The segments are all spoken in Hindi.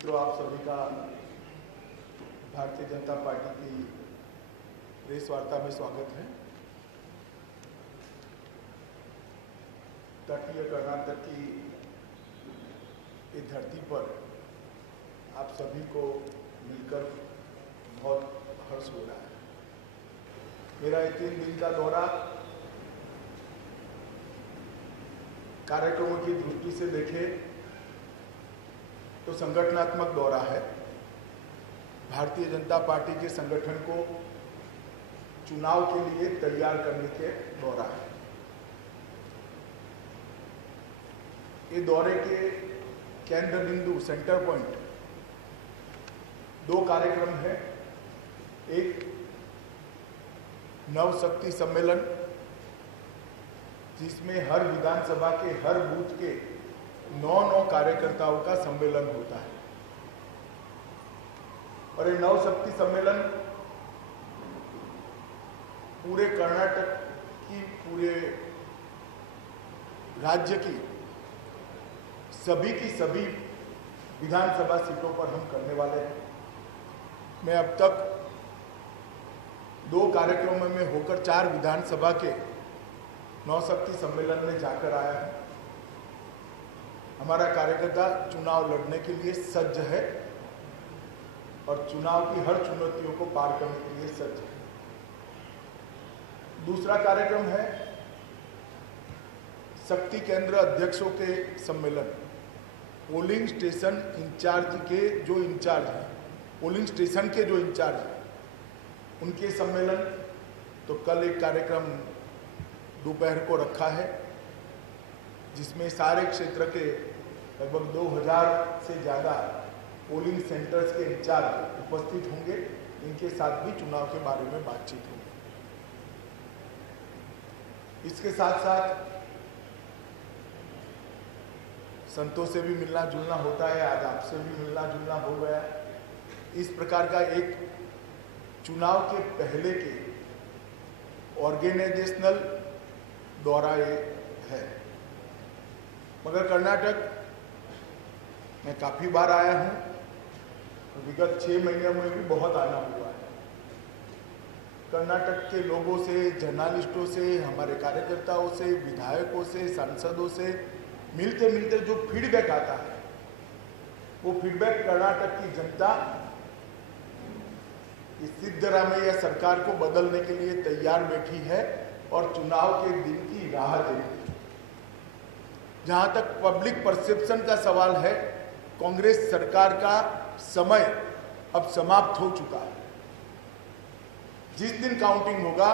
मित्रों, आप सभी का भारतीय जनता पार्टी की प्रेस वार्ता में स्वागत है। तटीय कर्नाटक की इस धरती पर आप सभी को मिलकर बहुत हर्ष हो रहा है। मेरा ये 3 दिन का दौरा कार्यक्रमों की दृष्टि से देखें तो संगठनात्मक दौरा है। भारतीय जनता पार्टी के संगठन को चुनाव के लिए तैयार करने के दौरा है। ये दौरे के केंद्र बिंदु, सेंटर पॉइंट 2 कार्यक्रम है। एक नव शक्ति सम्मेलन, जिसमें हर विधानसभा के हर बूथ के 9 कार्यकर्ताओं का सम्मेलन होता है। और ये नव शक्ति सम्मेलन पूरे कर्नाटक की, पूरे राज्य की सभी विधानसभा सीटों पर हम करने वाले हैं। मैं अब तक 2 कार्यक्रमों में होकर 4 विधानसभा के नव शक्ति सम्मेलन में जाकर आया है। हमारा कार्यकर्ता चुनाव लड़ने के लिए सज्ज है और चुनाव की हर चुनौतियों को पार करने के लिए सज्ज है। दूसरा कार्यक्रम है शक्ति केंद्र अध्यक्षों के सम्मेलन। पोलिंग स्टेशन इंचार्ज के जो इंचार्ज हैं, पोलिंग स्टेशन के जो इंचार्ज हैं, उनके सम्मेलन। तो कल एक कार्यक्रम दोपहर को रखा है, जिसमें सारे क्षेत्र के लगभग 2000 से ज़्यादा पोलिंग सेंटर्स के इंचार्ज उपस्थित होंगे। इनके साथ भी चुनाव के बारे में बातचीत होगी। इसके साथ साथ संतों से भी मिलना जुलना होता है। आज आपसे भी मिलना जुलना हो गया। इस प्रकार का एक चुनाव के पहले के ऑर्गेनाइजेशनल दौरा ये है। मगर कर्नाटक मैं काफ़ी बार आया हूँ। विगत 6 महीनों में भी बहुत आना हुआ है। कर्नाटक के लोगों से, जर्नलिस्टों से, हमारे कार्यकर्ताओं से, विधायकों से, सांसदों से मिलते मिलते जो फीडबैक आता है, वो फीडबैक कर्नाटक की जनता इस सिद्धरामैया सरकार को बदलने के लिए तैयार बैठी है और चुनाव के दिन की राह देखी है। जहां तक पब्लिक परसेप्शन का सवाल है, कांग्रेस सरकार का समय अब समाप्त हो चुका है। जिस दिन काउंटिंग होगा,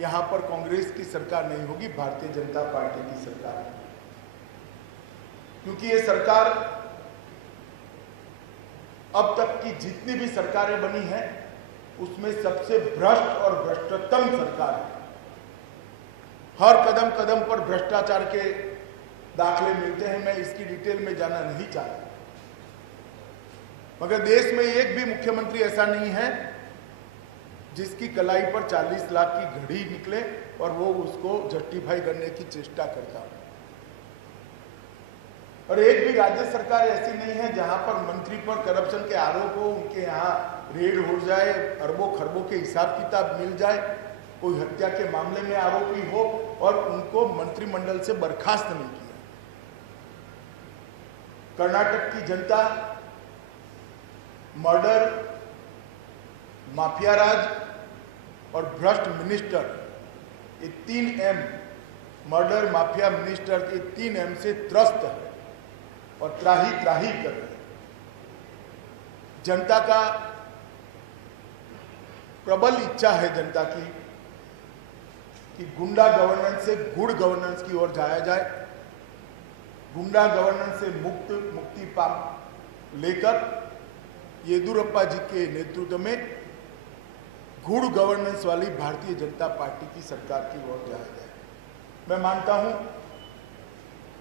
यहां पर कांग्रेस की सरकार नहीं होगी, भारतीय जनता पार्टी की सरकार है। क्योंकि ये सरकार अब तक की जितनी भी सरकारें बनी हैं, उसमें सबसे भ्रष्ट और भ्रष्टतम सरकार है। हर कदम कदम पर भ्रष्टाचार के दाखले मिलते हैं। मैं इसकी डिटेल में जाना नहीं चाहता, मगर देश में एक भी मुख्यमंत्री ऐसा नहीं है जिसकी कलाई पर 40 लाख की घड़ी निकले और वो उसको जस्टिफाई करने की चेष्टा करता हो। और एक भी राज्य सरकार ऐसी नहीं है जहां पर मंत्री पर करप्शन के आरोप हो, उनके यहाँ रेड हो जाए, अरबों खरबों के हिसाब किताब मिल जाए, कोई हत्या के मामले में आरोपी हो और उनको मंत्रिमंडल से बर्खास्त नहीं किया। कर्नाटक की जनता मर्डर, माफिया राज और भ्रष्ट मिनिस्टर, ये 3 M, मर्डर, माफिया, मिनिस्टर के 3 M से त्रस्त है और त्राही त्राही कर रहे हैं। जनता का प्रबल इच्छा है जनता की कि गुंडा गवर्नेंस से गुड गवर्नेंस की ओर जाया जाए। गुंडा गवर्नेंस से मुक्ति पा लेकर येदियुरप्पा जी के नेतृत्व में गुड गवर्नेंस वाली भारतीय जनता पार्टी की सरकार की ओर जाया जाए। मैं मानता हूं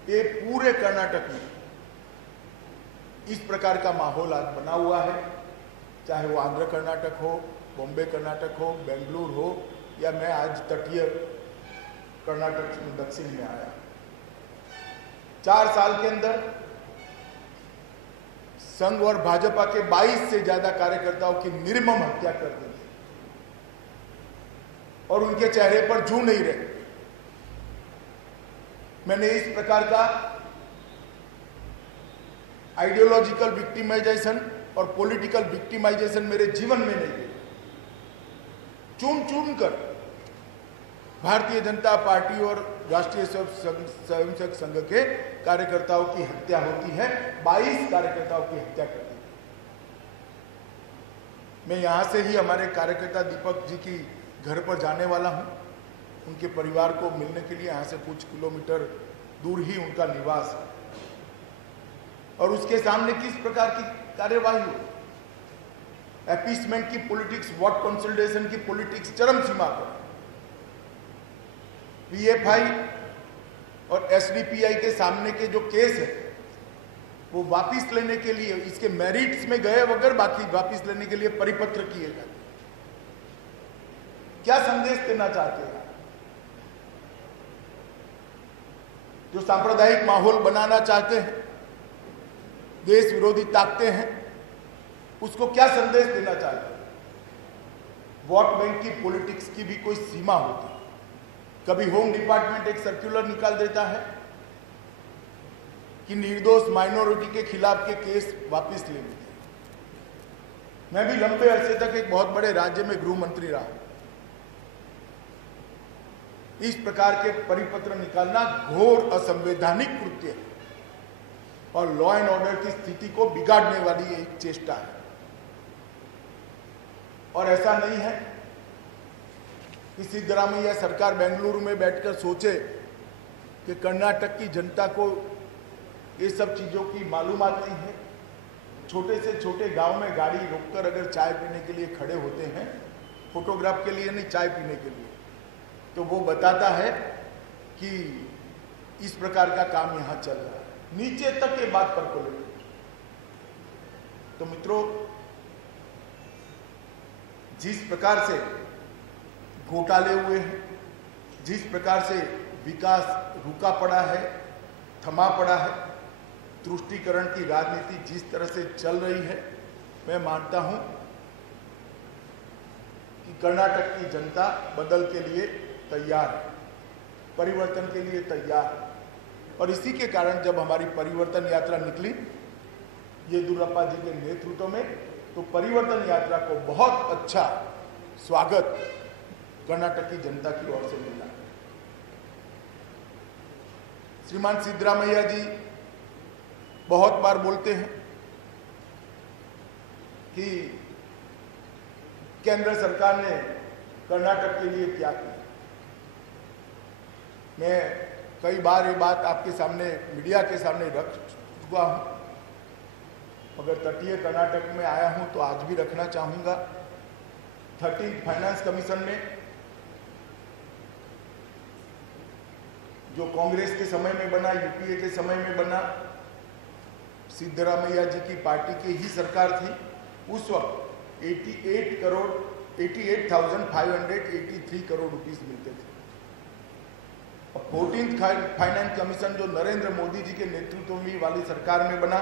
ये पूरे कर्नाटक में इस प्रकार का माहौल आज बना हुआ है। चाहे वो आंध्र कर्नाटक हो, बॉम्बे कर्नाटक हो, बेंगलुरु हो, या मैं आज तटीय कर्नाटक में दक्षिण में आया। 4 साल के अंदर संघ और भाजपा के 22 से ज्यादा कार्यकर्ताओं की निर्मम हत्या कर दी और उनके चेहरे पर जू नहीं रहे। मैंने इस प्रकार का आइडियोलॉजिकल विक्टिमाइजेशन और पॉलिटिकल विक्टिमाइजेशन मेरे जीवन में नहीं देखा। चुन चुन कर भारतीय जनता पार्टी और राष्ट्रीय स्वयंसेवक संघ के कार्यकर्ताओं की हत्या होती है। 22 कार्यकर्ताओं की हत्या कर दी। मैं यहां से ही हमारे कार्यकर्ता दीपक जी की घर पर जाने वाला हूं। उनके परिवार को मिलने के लिए यहां से कुछ किलोमीटर दूर ही उनका निवास है और उसके सामने किस प्रकार की कार्यवाही हो, अपीसमेंट की पॉलिटिक्स, वॉट कंसोलिडेशन की पॉलिटिक्स चरम सीमा पर। पीएफआई और एसडीपीआई के सामने के जो केस है वो वापस लेने के लिए, इसके मेरिट्स में गए बगैर बाकी वापस लेने के लिए परिपत्र किए जाते। क्या संदेश देना चाहते हैं? जो सांप्रदायिक माहौल बनाना चाहते हैं, देश विरोधी ताकतें हैं, उसको क्या संदेश देना चाहते हैं? वोट बैंक की पॉलिटिक्स की भी कोई सीमा होती है। कभी होम डिपार्टमेंट एक सर्कुलर निकाल देता है कि निर्दोष माइनॉरिटी के खिलाफ के केस वापस ले लेते हैं। मैं भी लंबे अरसे तक एक बहुत बड़े राज्य में गृह मंत्री रहा। इस प्रकार के परिपत्र निकालना घोर असंवैधानिक कृत्य है और लॉ एंड ऑर्डर की स्थिति को बिगाड़ने वाली एक चेष्टा है। और ऐसा नहीं है कि सिद्धरामैया सरकार बेंगलुरु में बैठकर सोचे कि कर्नाटक की जनता को ये सब चीजों की मालूमात नहीं है। छोटे से छोटे गांव में गाड़ी रोककर अगर चाय पीने के लिए खड़े होते हैं, फोटोग्राफ के लिए नहीं, चाय पीने के लिए, तो वो बताता है कि इस प्रकार का काम यहां चल रहा है। नीचे तक ये बात परकोलेट। तो मित्रों, जिस प्रकार से घोटाले हुए हैं, जिस प्रकार से विकास रुका पड़ा है, थमा पड़ा है, तुष्टीकरण की राजनीति जिस तरह से चल रही है, मैं मानता हूं कि कर्नाटक की जनता बदल के लिए तैयार है, परिवर्तन के लिए तैयार है। और इसी के कारण जब हमारी परिवर्तन यात्रा निकली येदियुरप्पा जी के नेतृत्व में, तो परिवर्तन यात्रा को बहुत अच्छा स्वागत कर्नाटक की जनता की ओर से मिला। श्रीमान सिद्धरामैया जी बहुत बार बोलते हैं कि केंद्र सरकार ने कर्नाटक के लिए क्या किया। मैं कई बार ये बात आपके सामने, मीडिया के सामने रख चुका हूं, मगर तटीय कर्नाटक में आया हूं तो आज भी रखना चाहूंगा। 13th फाइनेंस कमीशन में जो कांग्रेस के समय में बना, यूपीए के समय में बना, सिद्धरामैया जी की पार्टी की ही सरकार थी। उस वक्त 88,583 करोड़ रुपीस मिलते थे। 14th फाइनेंस कमीशन जो नरेंद्र मोदी जी के नेतृत्व में वाली सरकार में बना,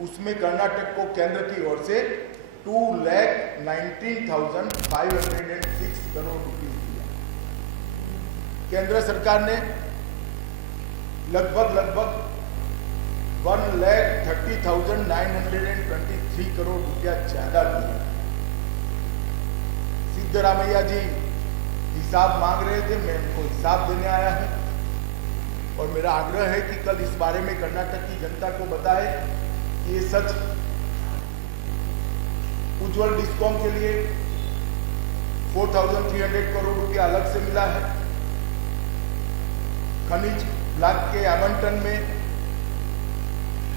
उसमें कर्नाटक को केंद्र की ओर से 2,19,506 करोड़ रुपीस दिया। केंद्र सरकार ने लगभग 1,30,923 करोड़ रुपया ज्यादा दिया। सिद्धरामैया जी हिसाब मांग रहे थे, मैं उनको हिसाब देने आया हूं और मेरा आग्रह है कि कल इस बारे में कर्नाटक की जनता को बताए कि ये सच। उज्ज्वल डिस्कॉम के लिए 4,300 करोड़ रुपया अलग से मिला है। खनिज ब्लॉक के आवंटन में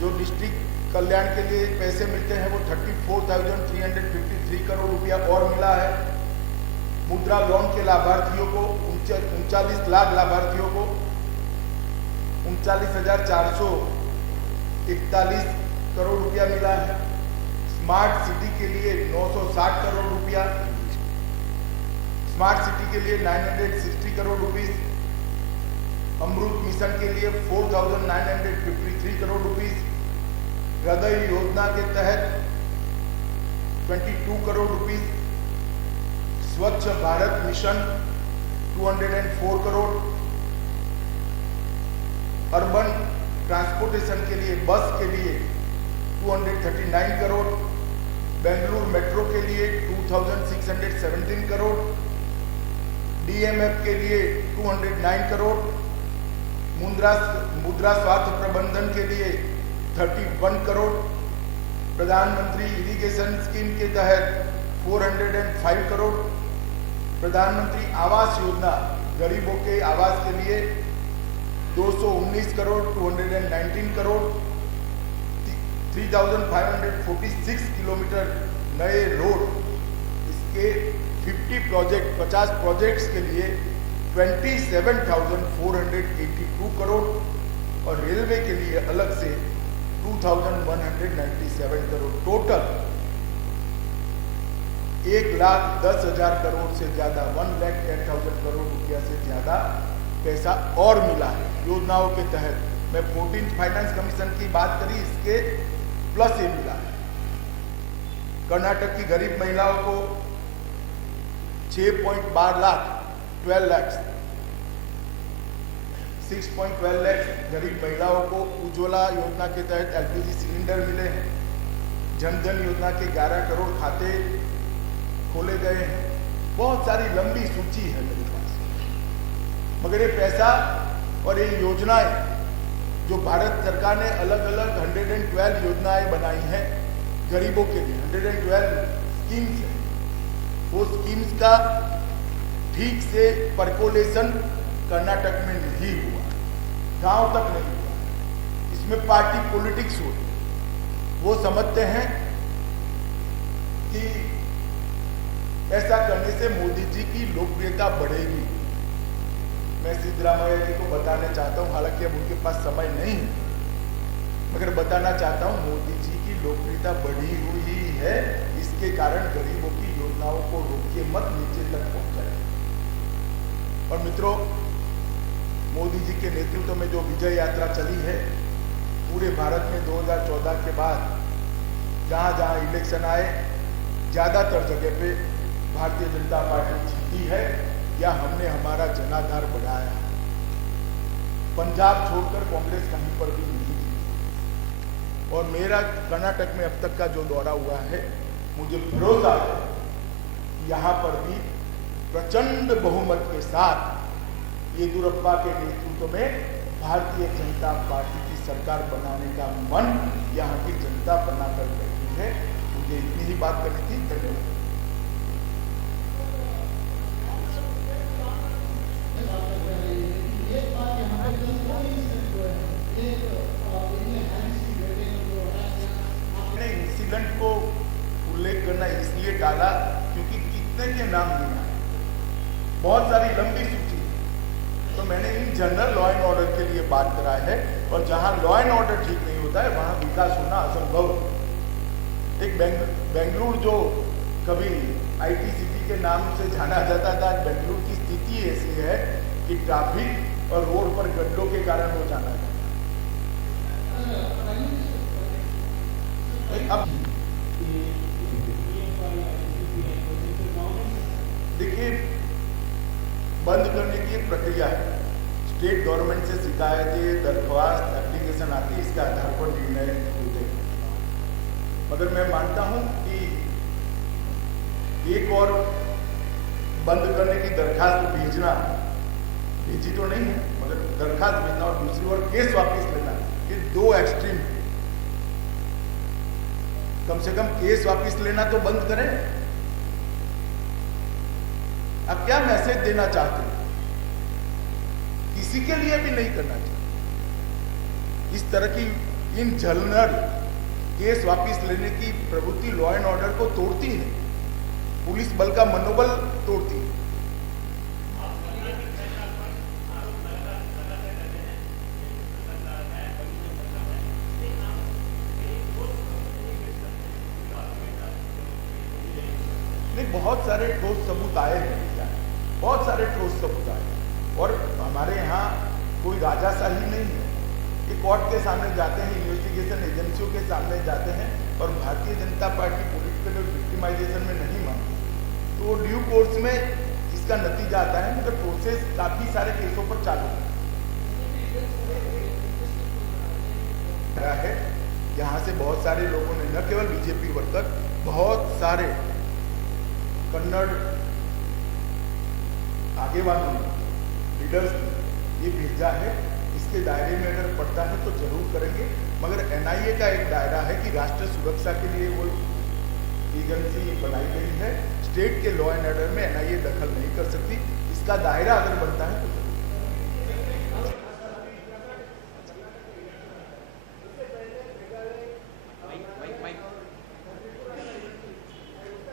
जो डिस्ट्रिक्ट कल्याण के लिए पैसे मिलते हैं वो 34,353 करोड़ रुपया और मिला है। मुद्रा लोन के लाभार्थियों को 39 लाख लाभार्थियों को 39,441 करोड़ रुपया मिला है। स्मार्ट सिटी के लिए 960 करोड़ रुपया, स्मार्ट सिटी के लिए 960 करोड़ रुपीस, अमृत मिशन के लिए 4,953 करोड़ रुपीस, हृदय योजना के तहत 22 करोड़ रुपीस, स्वच्छ Bharat mission 204 crore, urban transportation के लिए बस के लिए 239 करोड़, बेंगलुरु मेट्रो के लिए 2617 करोड़, डीएमएफ के लिए 209 करोड़, मुद्रा स्वास्थ्य प्रबंधन के लिए 31 करोड़, प्रधानमंत्री इरिगेशन स्कीम के तहत 405 करोड़, प्रधानमंत्री आवास योजना गरीबों के आवास के लिए 219 करोड़ 219 करोड़, 3546 किलोमीटर नए रोड, इसके 50 प्रोजेक्ट्स के लिए 27,482 करोड़ और रेलवे के लिए अलग से 2,197 करोड़। टोटल 1,10,000 करोड़ से ज्यादा 1,10,000 करोड़ रुपया से ज्यादा पैसा और मिला है योजनाओं के तहत। मैं 14th फाइनेंस कमीशन की बात करी, इसके प्लस ये मिला है। कर्नाटक की गरीब महिलाओं को 6.12 लाख 12 लाख 6.12 लाख गरीब महिलाओं को उज्ज्वला योजना के तहत एलपीजी सिलेंडर मिले हैं। जन धन योजना के 11 करोड़ खाते खोले गए हैं। बहुत सारी लंबी सूची है मेरे पास, मगर ये पैसा और ये योजनाएं जो भारत सरकार ने अलग अलग 112 योजनाएं बनाई हैं गरीबों के लिए, 112 स्कीम्स है, वो स्कीम्स का ठीक से परकोलेशन कर्नाटक में नहीं हुआ, गांव तक नहीं हुआ। इसमें पार्टी पॉलिटिक्स हो रही। वो समझते हैं कि ऐसा करने से मोदी जी की लोकप्रियता बढ़ेगी। मैं सिद्धरामैया जी को बताना चाहता हूं, हालांकि अब उनके पास समय नहीं है, मगर बताना चाहता हूं मोदी जी की लोकप्रियता बढ़ी हुई है। इसके कारण गरीबों की योजनाओं को रोकिए मत, नीचे तक पहुंचाए। और मित्रों, मोदी जी के नेतृत्व में जो विजय यात्रा चली है पूरे भारत में 2014 के बाद, जहां जहां इलेक्शन आए ज्यादातर जगह पे भारतीय जनता पार्टी जीती है या हमने हमारा जनाधार बढ़ाया। पंजाब छोड़कर कांग्रेस कहीं पर भी नहीं जीती। और मेरा कर्नाटक में अब तक का जो दौरा हुआ है, मुझे भरोसा है यहां पर भी प्रचंड बहुमत के साथ येदियुरप्पा के नेतृत्व में भारतीय जनता पार्टी की सरकार बनाने का मन यहाँ की जनता बनाकर बैठी है। मुझे इतनी ही बात करनी थी। धन्यवाद। इंसिडेंट को उल्लेख करना इसलिए डाला क्योंकि कितने के नाम लेना है, बहुत सारी लंबी सूची है। तो मैंने in general law and order के लिए बात करा है, और जहां लॉ एंड ऑर्डर ठीक नहीं होता है वहां विकास होना असंभव। एक बेंगलुरु जो कभी आईटी सिटी के नाम से जाना जाता था, बेंगलुरु की स्थिति ऐसी है कि ट्रैफिक और रोड पर गड्ढों के कारण वो जाना जाता है। अब देखिए, बंद करने की एक प्रक्रिया है। स्टेट गवर्नमेंट से शिकायतें, दरख्वास्त, एप्लीकेशन आती है, इसके आधार पर निर्णय होते हैं। मगर मैं मानता हूं कि एक और बंद करने की दरखास्त भेजना, भेजी तो नहीं है मगर दरखास्त भेजना, और दूसरी ओर केस वापस लेना, ये दो एक्सट्रीम है। कम से कम केस वापस लेना तो बंद करें। अब क्या मैसेज देना चाहते हैं? किसी के लिए भी नहीं करना चाहिए। इस तरह की इन झलनर केस वापस लेने की प्रवृत्ति लॉ एंड ऑर्डर को तोड़ती है, पुलिस बल का मनोबल तोड़ती है। बहुत सारे ठोस सबूत आए हैं, बहुत सारे ठोस सबूत आए, और हमारे यहाँ कोई राजाशाही नहीं है। ये कोर्ट के सामने जाते हैं, इन्वेस्टिगेशन एजेंसियों के सामने जाते हैं और Bharatiya Janata party political victimisation में नहीं मानती, तो वो ड्यू कोर्स में इसका नतीजा आता है, मगर प्रोसेस काफी सारे केसों पर चालू है। यहाँ से बहुत सारे लोगों ने, न केवल बीजेपी वर्कर, बहुत सारे कन्नड़ आगेवानों ने, लीडर्स ने ये भेजा है। इसके दायरे में अगर पड़ता है तो जरूर करेंगे, मगर एनआईए का एक दायरा है कि राष्ट्र सुरक्षा के लिए वो एजेंसी बनाई गई है। स्टेट के लॉ एंड ऑर्डर में एनआईए दखल नहीं कर सकती। इसका दायरा अगर बनता है तो